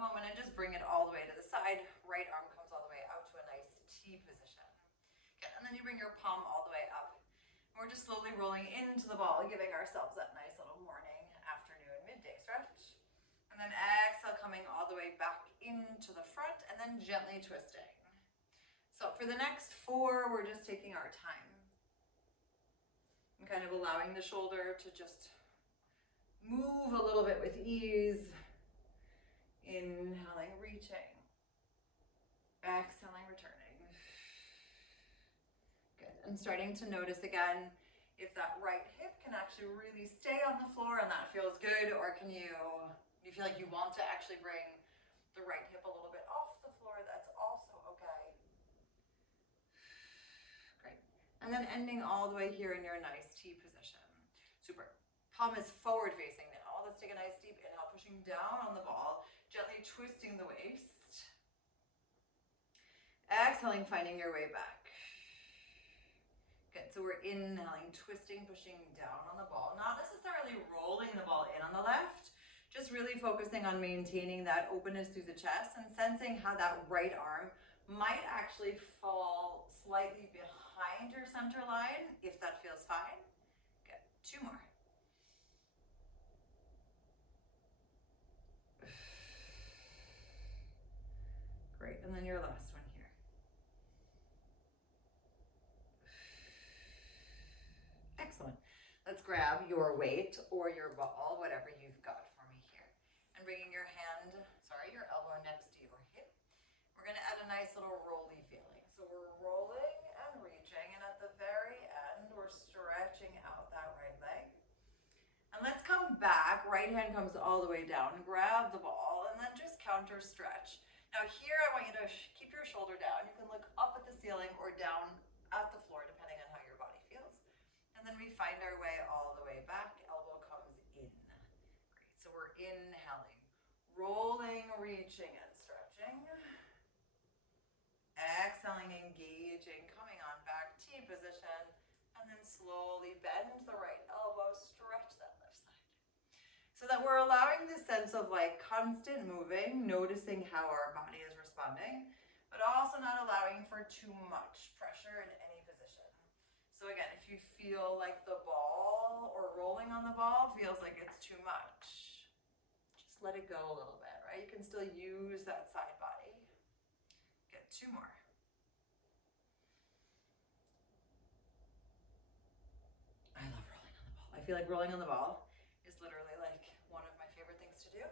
moment and just bring it all the way to the side. Right arm comes all the way out to a nice T position. Good, and then you bring your palm all the way up. We're just slowly rolling into the ball, giving ourselves that nice little morning, afternoon, midday stretch. And then exhale, coming all the way back into the front and then gently twisting. So for the next 4, we're just taking our time and kind of allowing the shoulder to just move a little bit with ease. Inhaling, reaching. Exhaling, returning. Good, and starting to notice again if that right hip can actually really stay on the floor and that feels good, or can you feel like you want to actually bring the right hip a little bit off the floor, that's also okay. Great. And then ending all the way here in your nice T position. Super. Palm is forward facing now. Let's take a nice deep inhale, pushing down on the ball, gently twisting the waist. Exhaling, finding your way back. Good, so we're inhaling, twisting, pushing down on the ball, not necessarily rolling the ball in on the left, just really focusing on maintaining that openness through the chest and sensing how that right arm might actually fall slightly behind your center line, if that feels fine. Good, 2 more. Great, and then your last one here. Excellent. Let's grab your weight or your ball, whatever you've got for me here. And bringing your elbow next to your hip. We're gonna add a nice little rolly feeling. So we're rolling and reaching, and at the very end, we're stretching out that right leg. And let's come back, right hand comes all the way down, grab the ball, and then just counter stretch. Now here, I want you to keep your shoulder down. You can look up at the ceiling or down at the floor, depending on how your body feels. And then we find our way all the way back, elbow comes in. Great, so we're inhaling, rolling, reaching, and stretching. Exhaling, engaging, coming on back, T position, and then slowly bend the right elbow, stretch that left side. So that we're allowing this sense of like constant moving, noticing how our body is responding, but also not allowing for too much pressure in any position. So again, if you feel like the ball or rolling on the ball feels like it's too much, just let it go a little bit, right? You can still use that side body. Good, 2 more. I love rolling on the ball. I feel like rolling on the ball is literally like one of my favorite things to do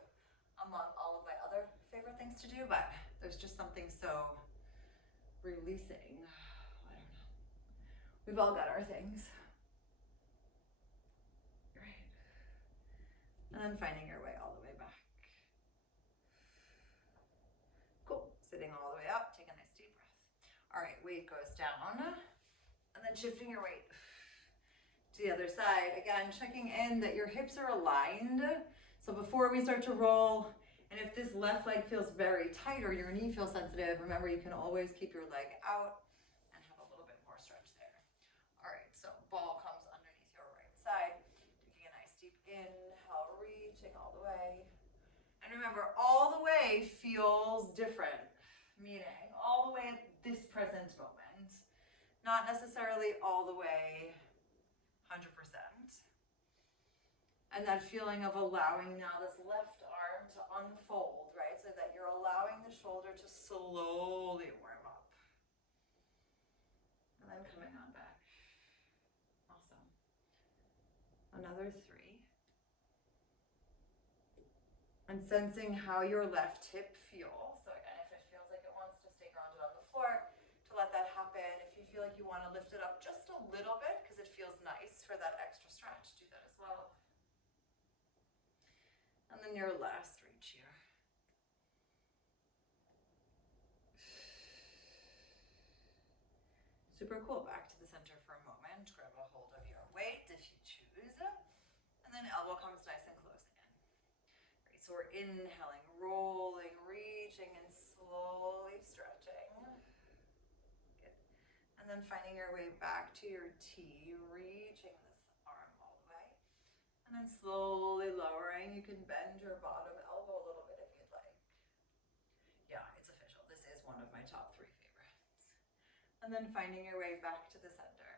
among all of my other favorite things to do, but there's just something so releasing. I don't know. We've all got our things. Right. And then finding your way all the way back. Cool. Sitting all the way up, take a nice deep breath. All right, weight goes down, and then shifting your weight to the other side. Again, checking in that your hips are aligned. So before we start to roll, and if this left leg feels very tight or your knee feels sensitive, remember you can always keep your leg out and have a little bit more stretch there. All right, so ball comes underneath your right side. Taking a nice deep inhale, reaching all the way. And remember, all the way feels different, meaning all the way at this present moment, not necessarily all the way 100%. And that feeling of allowing now this left arm to unfold, right? So that you're allowing the shoulder to slowly warm up. And then coming on back. Awesome. Another 3. And sensing how your left hip feels. So again, if it feels like it wants to stay grounded on the floor, to let that happen. If you feel like you want to lift it up just a little bit because it feels nice for that extra stretch, do that as well. And then your last reach here. Super cool. Back to the center for a moment. Grab a hold of your weight if you choose. And then elbow comes nice and close again. Great. So we're inhaling, rolling, reaching, and slowly stretching. Good. And then finding your way back to your T, reaching this arm all the way. And then slowly lowering. You can bend your bottom elbow a little bit if you'd like. And then finding your way back to the center.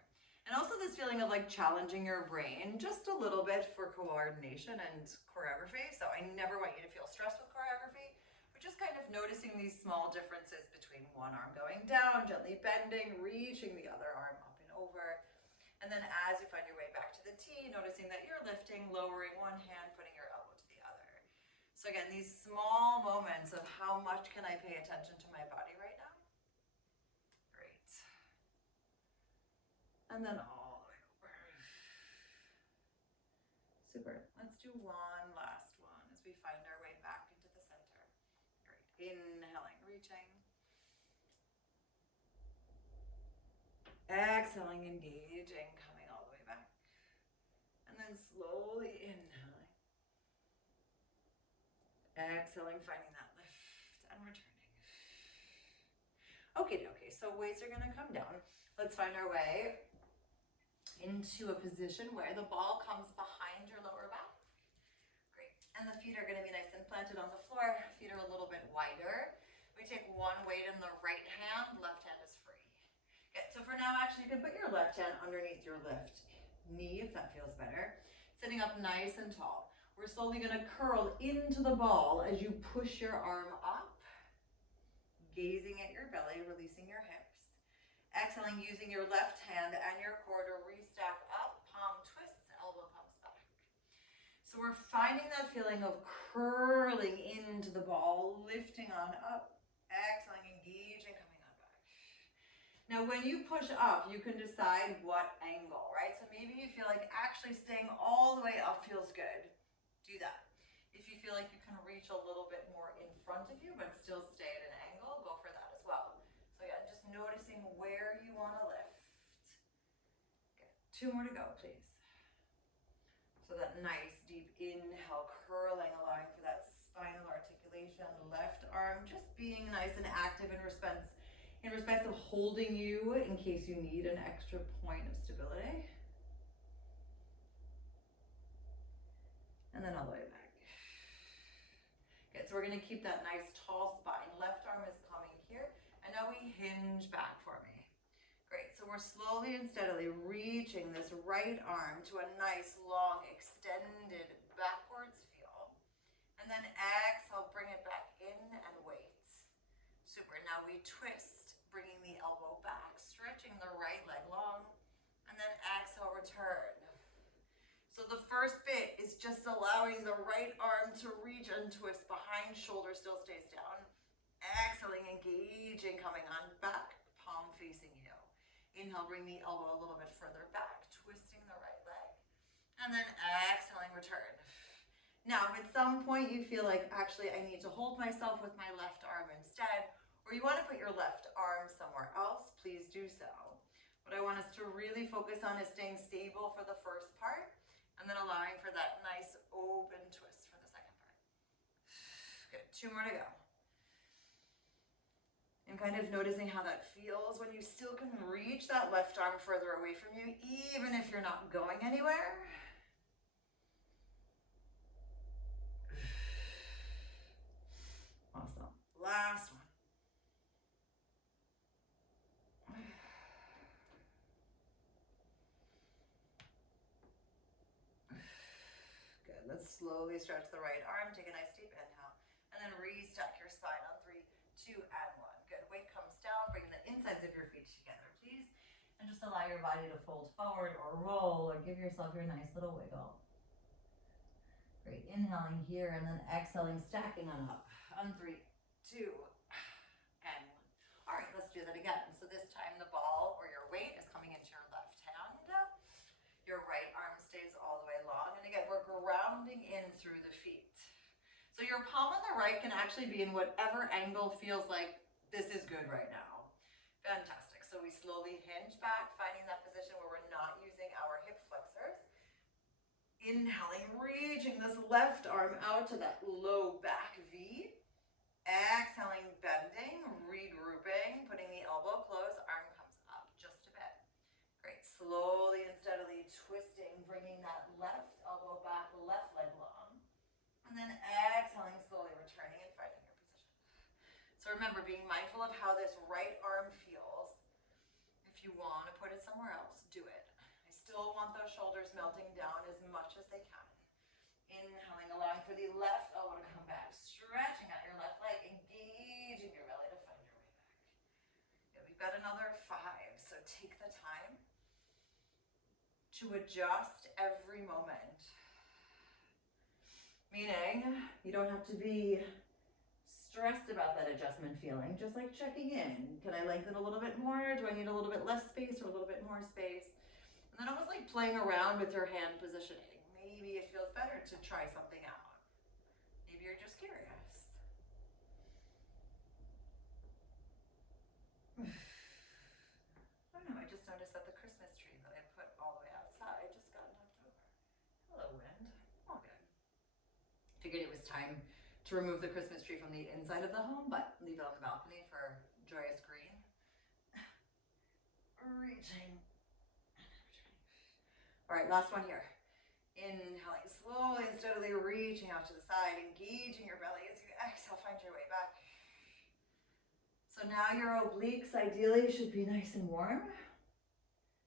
And also this feeling of like challenging your brain just a little bit for coordination and choreography. So I never want you to feel stressed with choreography. We're just kind of noticing these small differences between one arm going down, gently bending, reaching the other arm up and over. And then as you find your way back to the T, noticing that you're lifting, lowering one hand, putting your elbow to the other. So again, these small moments of how much can I pay attention to my body right now? Great. And then all the way over. Super. Let's do one last one as we find our way back into the center. Great. Inhaling, reaching. Exhaling, engaging, coming all the way back. And then slowly inhaling. Exhaling, finding that lift and returning. Okay, so weights are gonna come down. Let's find our way into a position where the ball comes behind your lower back. Great. And the feet are going to be nice and planted on the floor. Feet are a little bit wider. We take one weight in the right hand, left hand is free. Okay, so for now, actually, you can put your left hand underneath your left knee if that feels better. Sitting up nice and tall. We're slowly going to curl into the ball as you push your arm up, gazing at your belly, releasing your hips. Exhaling, using your left hand and your core to restack up, palm twists, elbow comes back. So we're finding that feeling of curling into the ball, lifting on up, exhaling, engaging, coming on back. Now when you push up, you can decide what angle, right? So maybe you feel like actually staying all the way up feels good. Do that. If you feel like you can reach a little bit more in front of you, but still stay at an angle, go for that as well. So yeah, just noticing where you want to lift. Okay, 2 more to go, please. So that nice deep inhale, curling, allowing for that spinal articulation. Left arm just being nice and active in respect of holding you in case you need an extra point of stability. And then all the way back. Okay, so we're going to keep that nice tall spine. Left arm is coming here. And now we hinge back for me. Great, so we're slowly and steadily reaching this right arm to a nice, long, extended backwards feel. And then exhale, bring it back in and wait. Super, now we twist, bringing the elbow back, stretching the right leg long. And then exhale, return. So the first bit is just allowing the right arm to reach and twist behind, shoulder still stays down. Exhaling, engaging, coming on back, palm facing you. Inhale, bring the elbow a little bit further back, twisting the right leg. And then exhaling, return. Now, if at some point you feel like, actually, I need to hold myself with my left arm instead, or you want to put your left arm somewhere else, please do so. What I want us to really focus on is staying stable for the first part, and then allowing for that nice open twist for the second part. Good, 2 more to go. And kind of noticing how that feels when you still can reach that left arm further away from you, even if you're not going anywhere. Awesome. Last one. Good. Let's slowly stretch the right arm. Take a nice deep inhale. And then restack your spine on 3, 2, and 1. Good. Weight comes down. Bring the insides of your feet together, please. And just allow your body to fold forward or roll or give yourself your nice little wiggle. Great. Inhaling here and then exhaling, stacking on up. On 3, 2, and 1. All right, let's do that again. So this time the ball or your weight is coming into your left hand. Your right arm stays all the way long. And again, we're grounding in through the feet. So your palm on the right can actually be in whatever angle feels like this is good right now. Fantastic. So we slowly hinge back, finding that position where we're not using our hip flexors. Inhaling, reaching this left arm out to that low back V. Exhaling, bending, regrouping, putting the elbow close, arm comes up just a bit. Great. Slowly and steadily twisting, bringing that left elbow back, left leg long. And then exhaling, slowly returning and finding your position. So remember, being mindful of how this right arm feels. If you want to put it somewhere else, do it. I still want those shoulders melting down as much as they can. Inhaling, allowing for the left elbow to come back, stretching out your left leg, engaging your belly to find your way back. Yeah, we've got another 5, so take the time to adjust every moment. Meaning, you don't have to be stressed about that adjustment feeling, just like checking in. Can I lengthen a little bit more? Do I need a little bit less space or a little bit more space? And then almost like playing around with your hand positioning. Maybe it feels better to try something out. Maybe you're just curious. I don't know, I just noticed that the Christmas tree that I put all the way outside just got knocked over. Hello, wind. All good. Figured it was time to remove the Christmas tree from the inside of the home, but leave it on the balcony for joyous green. Reaching. All right, last one here. Inhaling, slowly and steadily reaching out to the side, engaging your belly as you exhale, find your way back. So now your obliques ideally should be nice and warm.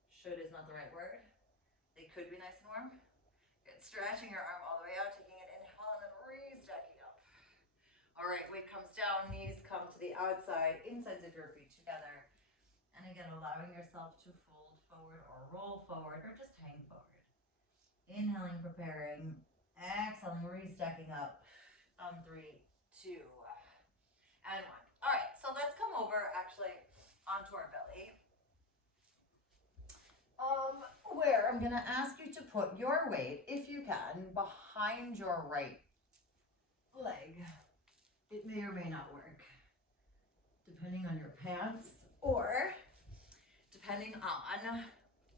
Should is not the right word. They could be nice and warm. Good, stretching your arm all the way out, taking an inhale and then re-stacking up. All right, weight comes down, knees come to the outside, insides of your feet together. And again, allowing yourself to fold forward or roll forward or just hang forward. Inhaling, preparing, exhaling, re-stacking up on 3, 2, and 1. All right, so let's come over actually onto our belly. Where I'm gonna ask you to put your weight, if you can, behind your right leg. It may or may not work, depending on your pants or depending on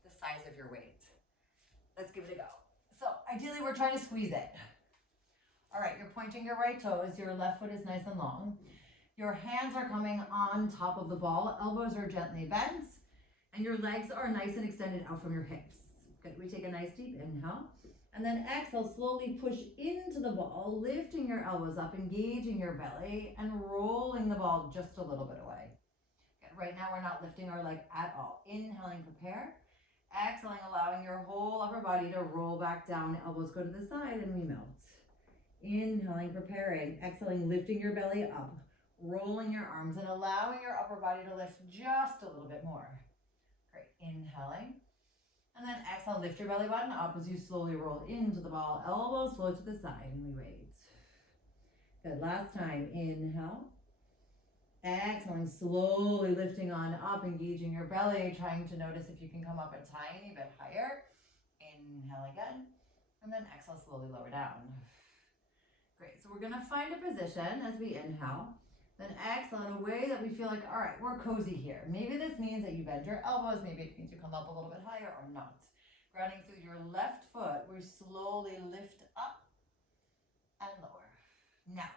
the size of your weight. Let's give it a go. So ideally we're trying to squeeze it. All right, you're pointing your right toes, your left foot is nice and long. Your hands are coming on top of the ball, elbows are gently bent, and your legs are nice and extended out from your hips. Good, we take a nice deep inhale, and then exhale, slowly push into the ball, lifting your elbows up, engaging your belly, and rolling the ball just a little bit away. Good, right now we're not lifting our leg at all. Inhaling, prepare. Exhaling, allowing your whole upper body to roll back down, elbows go to the side, and we melt. Inhaling, preparing. Exhaling, lifting your belly up, rolling your arms, and allowing your upper body to lift just a little bit more. Great, inhaling. And then exhale, lift your belly button up as you slowly roll into the ball, elbows float to the side, and we wait. Good, last time, inhale. Exhaling, slowly lifting on up, engaging your belly, trying to notice if you can come up a tiny bit higher. Inhale again, and then exhale, slowly lower down. Great, so we're gonna find a position as we inhale, then exhale in a way that we feel like, all right, we're cozy here. Maybe this means that you bend your elbows, maybe it means you come up a little bit higher or not. Grounding through your left foot, we slowly lift up and lower. Now,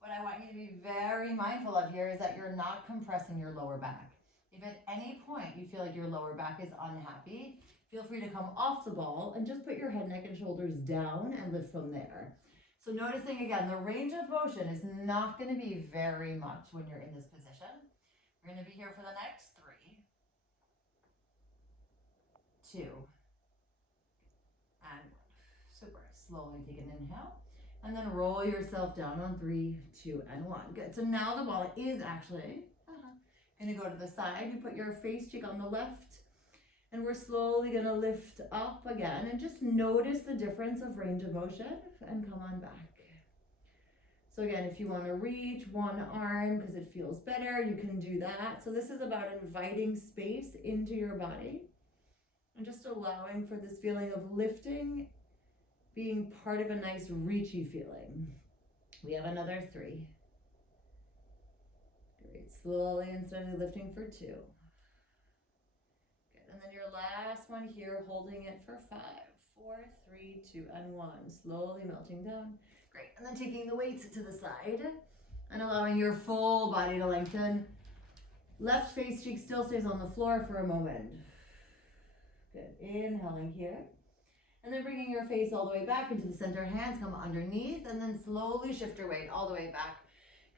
what I want you to be very mindful of here is that you're not compressing your lower back. If at any point you feel like your lower back is unhappy, feel free to come off the ball and just put your head, neck, and shoulders down and lift from there. So noticing again, the range of motion is not going to be very much when you're in this position. We're going to be here for the next 3, 2, and 1. Super. Slowly take an inhale. And then roll yourself down on 3, 2, and 1. Good. So now the ball is actually going to go to the side. You put your face cheek on the left. And we're slowly going to lift up again. And just notice the difference of range of motion. And come on back. So again, if you want to reach one arm because it feels better, you can do that. So this is about inviting space into your body. And just allowing for this feeling of lifting, being part of a nice reachy feeling. We have another 3. Great, slowly and steadily lifting for 2. Good, and then your last one here, holding it for 5, 4, 3, 2, and 1. Slowly melting down. Great, and then taking the weights to the side and allowing your full body to lengthen. Left face cheek still stays on the floor for a moment. Good, inhaling here. And then bringing your face all the way back into the center, hands come underneath, and then slowly shift your weight all the way back,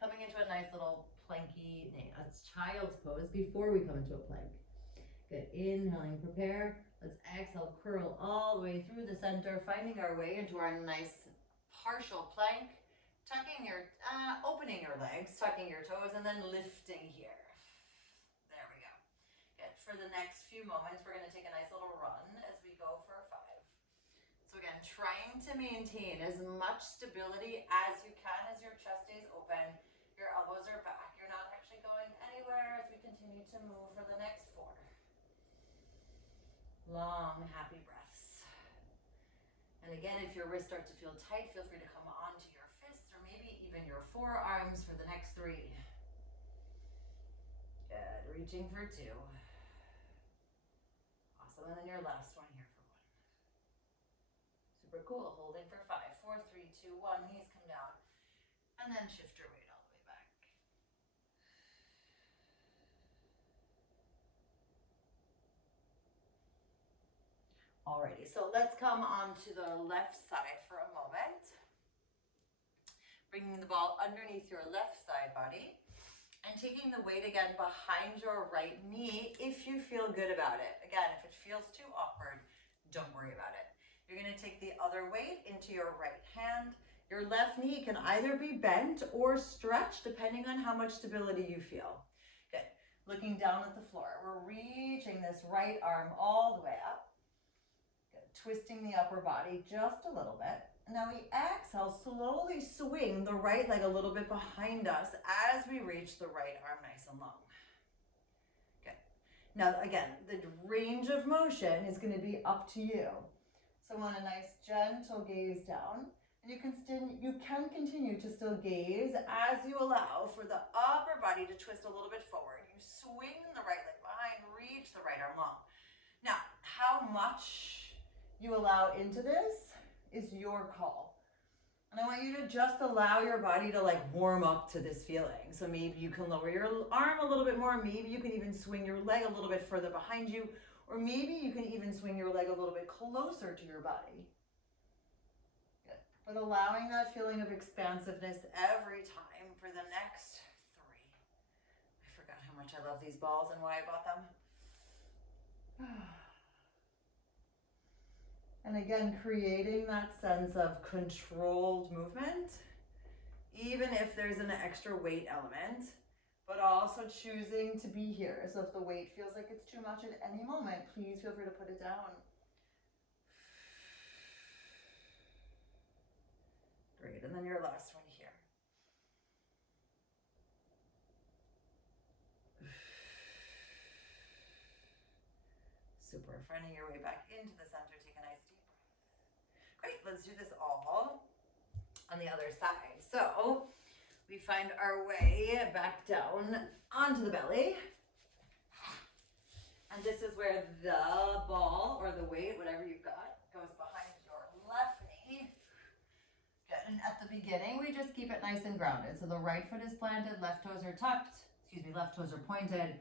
coming into a nice little planky, a child's pose before we come into a plank. Good, inhaling, prepare. Let's exhale, curl all the way through the center, finding our way into our nice partial plank. Tucking your, opening your legs, tucking your toes, and then lifting here. There we go. Good. For the next few moments, we're going to take a nice little run as we go for 5. So again, trying to maintain as much stability as you can as your chest stays open. Your elbows are back. You're not actually going anywhere as we continue to move for the next 4. Long, happy breaths. And again, if your wrists start to feel tight, feel free to come onto your fists or maybe even your forearms for the next 3. Good, reaching for 2. Awesome, and then your last one here for 1. Super cool, holding for 5, 4, 3, 2, 1, knees come down. And then shift your weight all the way back. Alrighty, so let's come on to the left side for a moment. Bringing the ball underneath your left side body and taking the weight again behind your right knee if you feel good about it. Again, if it feels too awkward, don't worry about it. You're going to take the other weight into your right hand. Your left knee can either be bent or stretched depending on how much stability you feel. Good. Looking down at the floor, we're reaching this right arm all the way up. Good. Twisting the upper body just a little bit. And now we exhale, slowly swing the right leg a little bit behind us as we reach the right arm nice and long. Good. Now again, the range of motion is going to be up to you. So on a nice gentle gaze down, and you can continue to still gaze as you allow for the upper body to twist a little bit forward. You swing the right leg behind, reach the right arm long. Now, how much you allow into this is your call. And I want you to just allow your body to like warm up to this feeling. So maybe you can lower your arm a little bit more. Maybe you can even swing your leg a little bit further behind you. Or maybe you can even swing your leg a little bit closer to your body. Good. But allowing that feeling of expansiveness every time for the next 3. I forgot how much I love these balls and why I bought them. And again, creating that sense of controlled movement, even if there's an extra weight element, but also choosing to be here. So if the weight feels like it's too much at any moment, please feel free to put it down. Great, and then your last one here. Super, finding your way back into the center, take a nice deep breath. Great, let's do this all on the other side. So we find our way back down onto the belly. And this is where the ball or the weight, whatever you've got, goes behind your left knee. Good, and at the beginning, we just keep it nice and grounded. So the right foot is planted, left toes are tucked, left toes are pointed.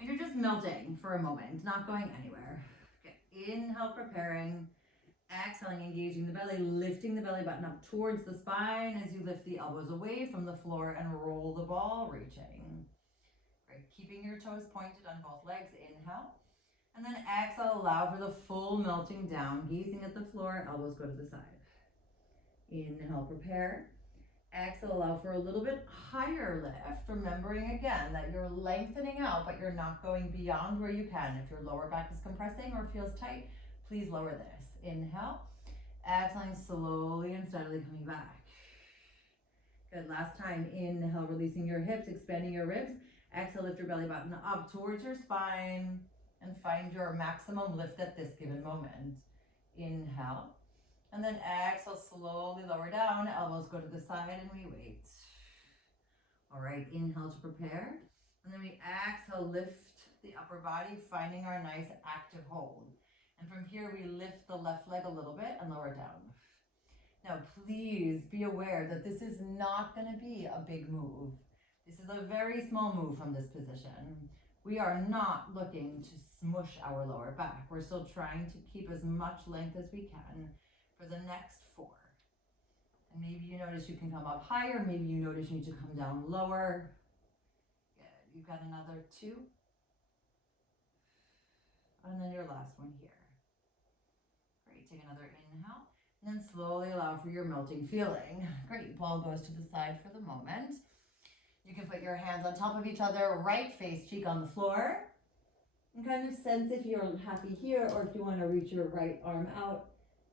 And you're just melting for a moment, not going anywhere. Okay, inhale, preparing. Exhaling, engaging the belly, lifting the belly button up towards the spine as you lift the elbows away from the floor and roll the ball, reaching. Great, keeping your toes pointed on both legs, inhale. And then exhale, allow for the full melting down, gazing at the floor, elbows go to the side. Inhale, prepare. Exhale, allow for a little bit higher lift, remembering again that you're lengthening out, but you're not going beyond where you can. If your lower back is compressing or feels tight, please lower this. Inhale, exhaling slowly and steadily coming back. Good, last time, inhale, releasing your hips, expanding your ribs. Exhale, lift your belly button up towards your spine and find your maximum lift at this given moment. Inhale, and then exhale, slowly lower down, elbows go to the side and we wait. All right, inhale to prepare, and then we exhale, lift the upper body, finding our nice active hold. And from here, we lift the left leg a little bit and lower down. Now, please be aware that this is not going to be a big move. This is a very small move from this position. We are not looking to smush our lower back. We're still trying to keep as much length as we can for the next 4. And maybe you notice you can come up higher. Maybe you notice you need to come down lower. Good. You've got another 2. And then your last one here. Great, take another inhale. And then slowly allow for your melting feeling. Great, ball goes to the side for the moment. You can put your hands on top of each other, right face cheek on the floor. And kind of sense if you're happy here or if you want to reach your right arm out.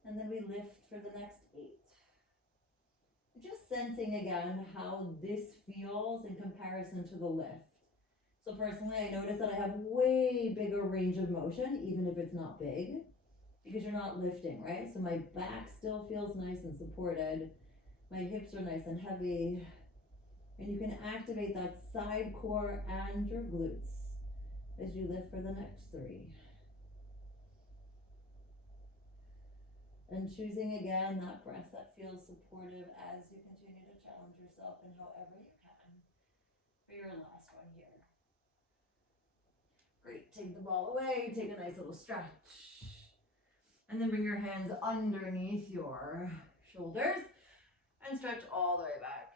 And then we lift for the next 8. Just sensing again how this feels in comparison to the lift. So personally, I notice that I have way bigger range of motion, even if it's not big, because you're not lifting, right? So my back still feels nice and supported. My hips are nice and heavy. And you can activate that side core and your glutes as you lift for the next 3. And choosing again that breath that feels supportive as you continue to challenge yourself in however you can for your last one here. Great, take the ball away, take a nice little stretch. And then bring your hands underneath your shoulders and stretch all the way back.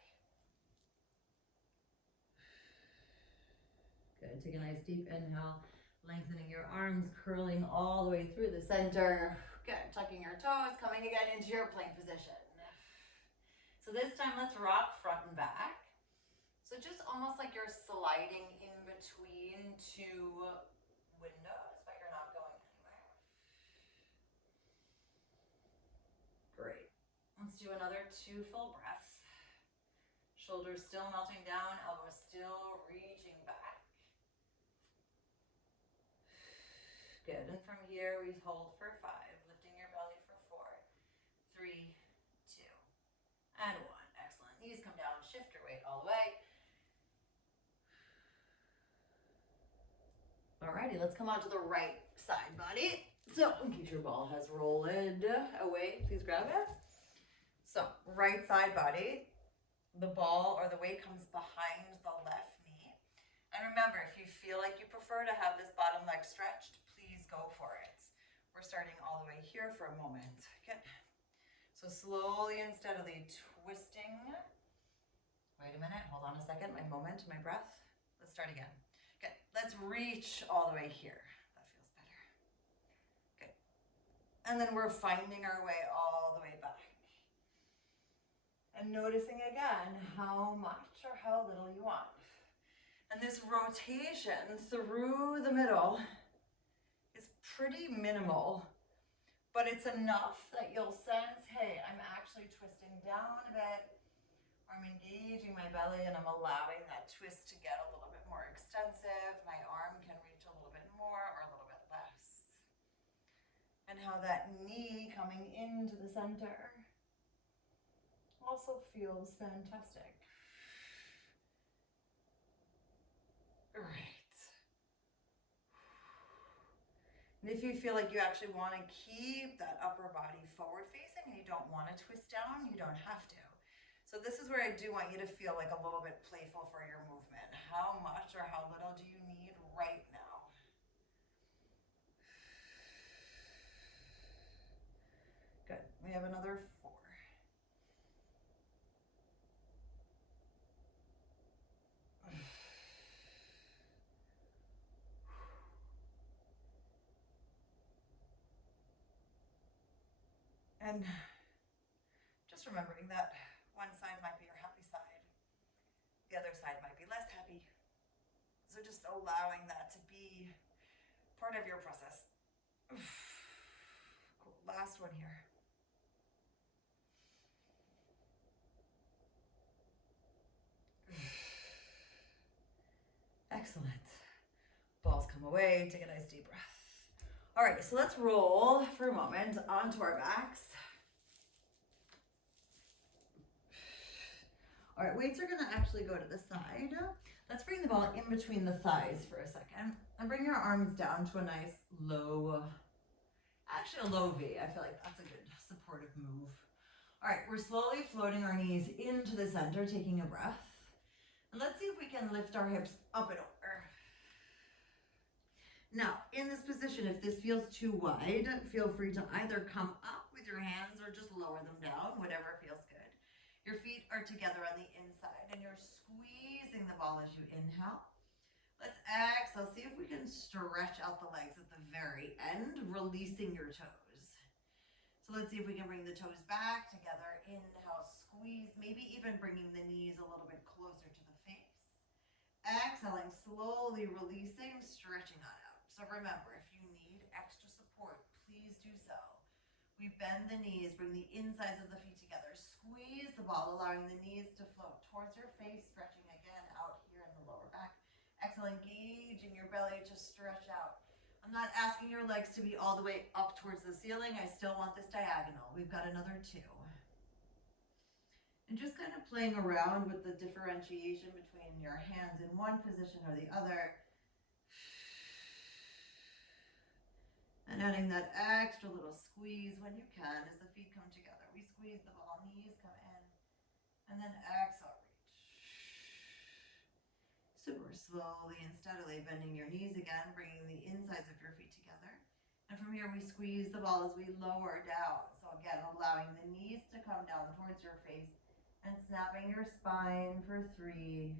Good, take a nice deep inhale, lengthening your arms, curling all the way through the center. Good, tucking your toes, coming again into your plank position. So this time let's rock front and back. So just almost like you're sliding in between 2 windows, but you're not going anywhere. Great. Let's do another 2 full breaths. Shoulders still melting down, elbows still reaching back. Good. And from here we hold for 5, lifting your belly for 4, 3, 2, and 1. Excellent. Knees come down, shift your weight all the way. Alrighty, let's come on to the right side body. So in case your ball has rolled away, please grab it. So right side body, the ball or the weight comes behind the left knee. And remember, if you feel like you prefer to have this bottom leg stretched, please go for it. We're starting all the way here for a moment. Good. So slowly and steadily twisting. Wait a minute, hold on a second, my moment, my breath. Let's start again. Good, let's reach all the way here. That feels better. Good. And then we're finding our way all the way back. And noticing again how much or how little you want. And this rotation through the middle is pretty minimal, but it's enough that you'll sense, hey, I'm actually twisting down a bit, or I'm engaging my belly and I'm allowing that twist to get a little bit more extensive. My arm can reach a little bit more or a little bit less. And how that knee coming into the center also feels fantastic. Right. And if you feel like you actually want to keep that upper body forward facing and you don't want to twist down, you don't have to. So this is where I do want you to feel like a little bit playful for your movement. How much or how little do you need right now? Good. We have another 4. And just remembering that one side might be your happy side, the other side might be less happy. So just allowing that to be part of your process. Cool. Last one here. Excellent. Balls come away. Take a nice deep breath. All right, so let's roll for a moment onto our backs. All right, weights are gonna actually go to the side. Let's bring the ball in between the thighs for a second and bring your arms down to a nice low, actually a low V. I feel like that's a good supportive move. All right, we're slowly floating our knees into the center, taking a breath. And let's see if we can lift our hips up and over. Now, in this position, if this feels too wide, feel free to either come up with your hands or just lower them down, whatever feels good. Your feet are together on the inside and you're squeezing the ball as you inhale, Let's exhale. See if we can stretch out the legs at the very end, releasing your toes. So let's see if we can bring the toes back together. Inhale, squeeze, maybe even bringing the knees a little bit closer to the face. Exhaling, slowly releasing, stretching on out. So remember, if you need extra support, please do so. We bend the knees, bring the insides of the feet together. Squeeze the ball, allowing the knees to float towards your face, stretching again out here in the lower back. Exhale, engaging your belly to stretch out. I'm not asking your legs to be all the way up towards the ceiling. I still want this diagonal. We've got another 2. And just kind of playing around with the differentiation between your hands in one position or the other. And adding that extra little squeeze when you can as the feet come together. We squeeze the ball, knees come in, and then exhale, reach. Super slowly and steadily bending your knees again, bringing the insides of your feet together. And from here we squeeze the ball as we lower down. So again, allowing the knees to come down towards your face and snapping your spine for 3.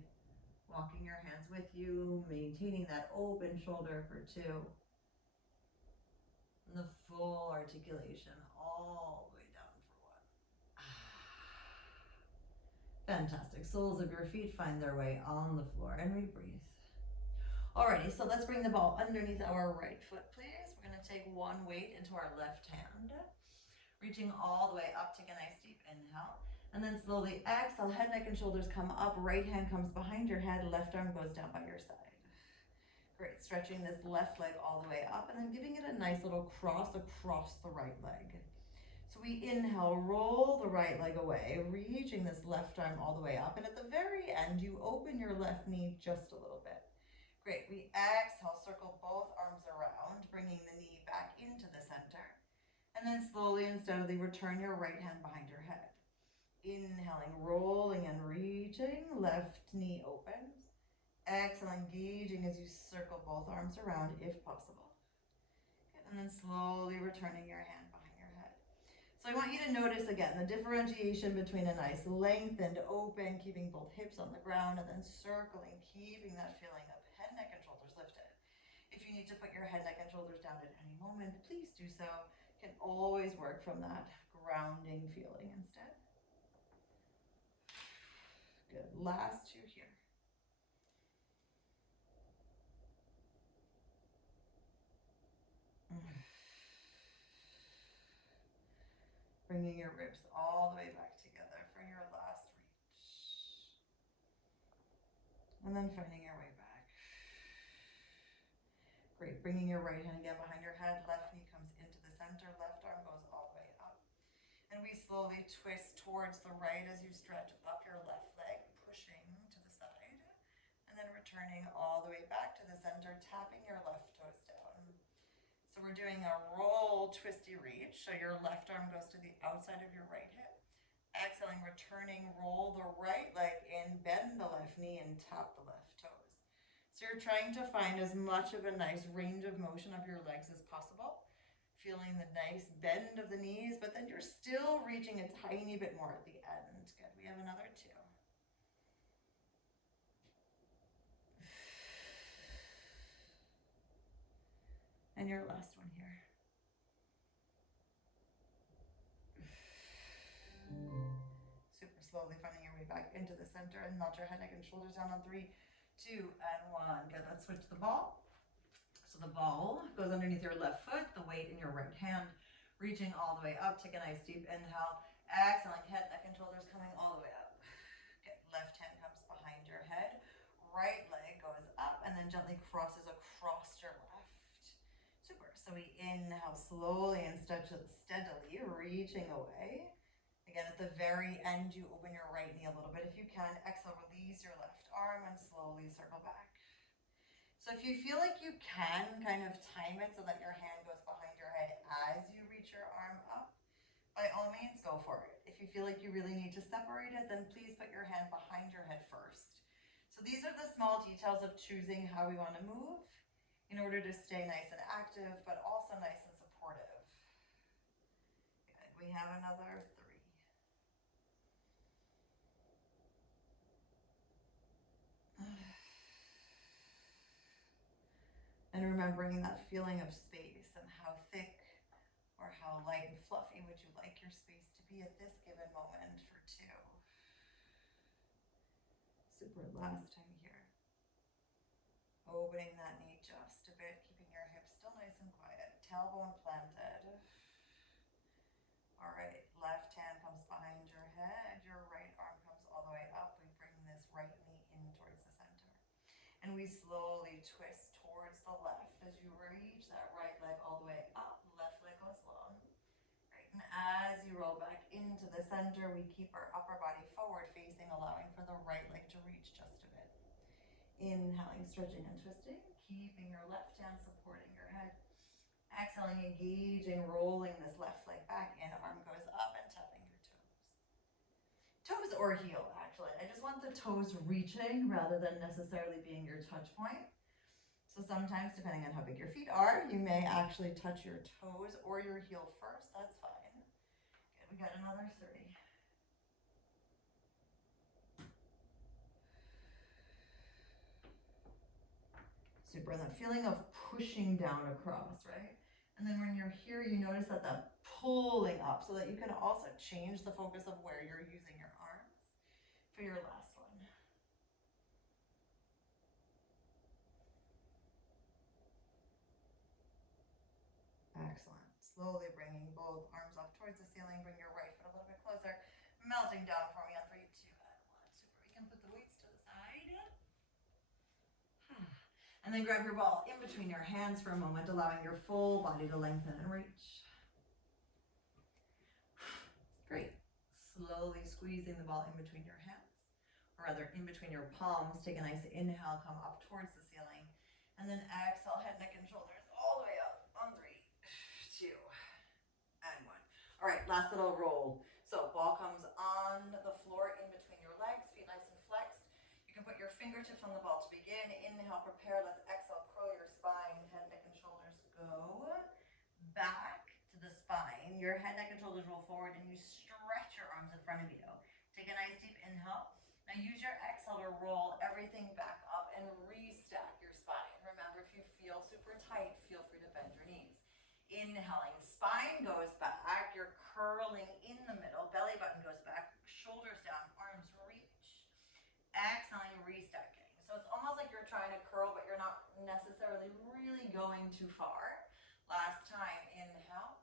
Walking your hands with you, maintaining that open shoulder for 2. And the full articulation all the way down for 1. Fantastic. Soles of your feet find their way on the floor and we breathe. Alrighty, so let's bring the ball underneath our right foot, please. We're going to take one weight into our left hand, reaching all the way up. Take a nice deep inhale. And then slowly exhale, head, neck, and shoulders come up. Right hand comes behind your head. Left arm goes down by your side. Great, stretching this left leg all the way up and then giving it a nice little cross across the right leg. So we inhale, roll the right leg away, reaching this left arm all the way up. And at the very end, you open your left knee just a little bit. Great, we exhale, circle both arms around, bringing the knee back into the center. And then slowly and steadily return your right hand behind your head. Inhaling, rolling and reaching, left knee opens. Exhale, engaging as you circle both arms around if possible. And then slowly returning your hand behind your head. So I want you to notice again the differentiation between a nice lengthened open, keeping both hips on the ground, and then circling, keeping that feeling of head, neck, and shoulders lifted. If you need to put your head, neck, and shoulders down at any moment, please do so. You can always work from that grounding feeling instead. Good. Last 2 here. Bringing your ribs all the way back together for your last reach. And then finding your way back. Great, bringing your right hand again behind your head, left knee comes into the center, left arm goes all the way up. And we slowly twist towards the right as you stretch up your left leg, pushing to the side. And then returning all the way back to the center, tapping your left toes down. So we're doing a roll, twisty reach. So your left arm goes to the outside of your right hip. Exhaling, returning, roll the right leg in, bend the left knee, and tap the left toes. So you're trying to find as much of a nice range of motion of your legs as possible. Feeling the nice bend of the knees, but then you're still reaching a tiny bit more at the end. Good. We have another 2. And your last one here. Super slowly finding your way back into the center and melt your head, neck, and shoulders down on 3, 2, and 1. Good, let's switch the ball. So the ball goes underneath your left foot, the weight in your right hand, reaching all the way up. Take a nice deep inhale. Exhaling, head, neck, and shoulders coming all the way up. Good, left hand comes behind your head. Right leg goes up and then gently crosses across your left. Super. So we inhale slowly and steadily, reaching away. Again, at the very end, you open your right knee a little bit. If you can, exhale, release your left arm and slowly circle back. So if you feel like you can kind of time it so that your hand goes behind your head as you reach your arm up, by all means, go for it. If you feel like you really need to separate it, then please put your hand behind your head first. So these are the small details of choosing how we want to move in order to stay nice and active, but also nice and supportive. Good. We have another 3. remembering that feeling of space and how thick or how light and fluffy would you like your space to be at this given moment for 2. Super, last time here. Opening that knee just a bit, keeping your hips still nice and quiet. Tailbone planted. All right, left hand comes behind your head. Your right arm comes all the way up. We bring this right knee in towards the center. And we slowly twist towards the left as you reach that right leg all the way up. Left leg goes long. Right, and as you roll back into the center, we keep our upper body forward facing, allowing for the right leg to reach just a bit. Inhaling, stretching and twisting, keeping your left hand supporting your head. Exhaling, engaging, rolling this left leg back in, arm goes up and tapping your toes. Toes or heel, actually. I just want the toes reaching rather than necessarily being your touch point. So sometimes, depending on how big your feet are, you may actually touch your toes or your heel first. That's fine. Good, we got another 3. Super, that feeling of pushing down across, right? And then when you're here, you notice that pulling up so that you can also change the focus of where you're using your arms for your last one. Excellent. Slowly bringing both arms up towards the ceiling. Bring your right foot a little bit closer. Melting down for me on 3, 2, and 1. Super. We can put the weights to the side. And then grab your ball in between your hands for a moment, allowing your full body to lengthen and reach. Great. Slowly squeezing the ball in between your hands, or rather in between your palms. Take a nice inhale, come up towards the ceiling. And then exhale, head, neck, and shoulders all the way up on 3, 2, and 1. All right, last little roll. So ball comes on the floor in between your legs, feet nice and flexed. You can put your fingertips on the ball to begin. Inhale, prepare. Let's exhale, curl your spine. Head, neck, and shoulders go back to the spine. Your head, neck, and shoulders roll forward, and you stretch your arms in front of you. Take a nice deep inhale. Now use your exhale to roll everything back up and restack your spine. Remember, if you feel super tight, feel free to bend your knees. Inhaling, spine goes back. You're curling in the middle. Belly button goes back. Shoulders down, arms reach. Exhaling, restacking. So it's almost like you're trying to curl, but you're not necessarily really going too far. Last time, inhale.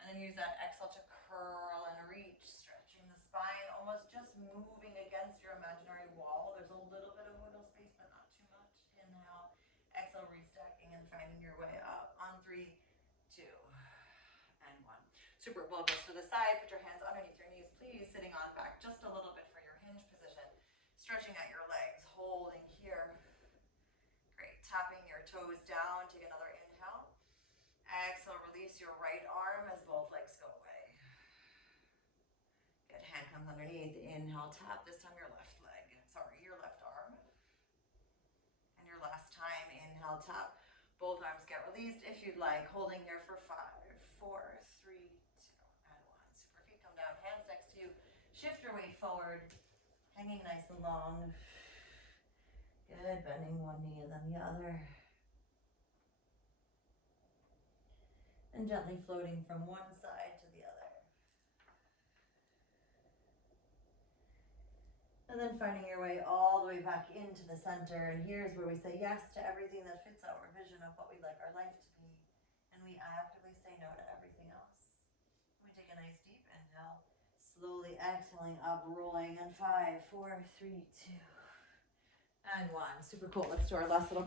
And then use that exhale to curl and reach, stretching the spine, almost just moving against your imaginary wall. There's a little bit of wiggle space, but not too much. Inhale, exhale, restacking and finding your way up on 3, 2, and 1. Super. Ball goes to the side. Put your hands underneath your knees, please. Sitting on back just a little bit for your hinge position. Stretching out your legs, holding here. Great. Tapping your toes down. Take another inhale. Exhale, release your right arm as both legs go away. Good. Hand comes underneath. Inhale, tap. This time your left leg. Sorry, your left arm. And your last time, inhale, tap. Both arms get released if you'd like. Holding here for 5, 4, 3, 2, and 1. Super. Feet come down. Hands next to you. Shift your weight forward. Hanging nice and long. Good. Bending one knee and then the other. And gently floating from one side to the other. And then finding your way all the way back into the center. And here's where we say yes to everything that fits our vision of what we'd like our life to be. And we actively say no to everything else. We take a nice deep inhale. Slowly exhaling up, rolling. And 5, 4, 3, 2, and 1. Super cool. Let's do our last little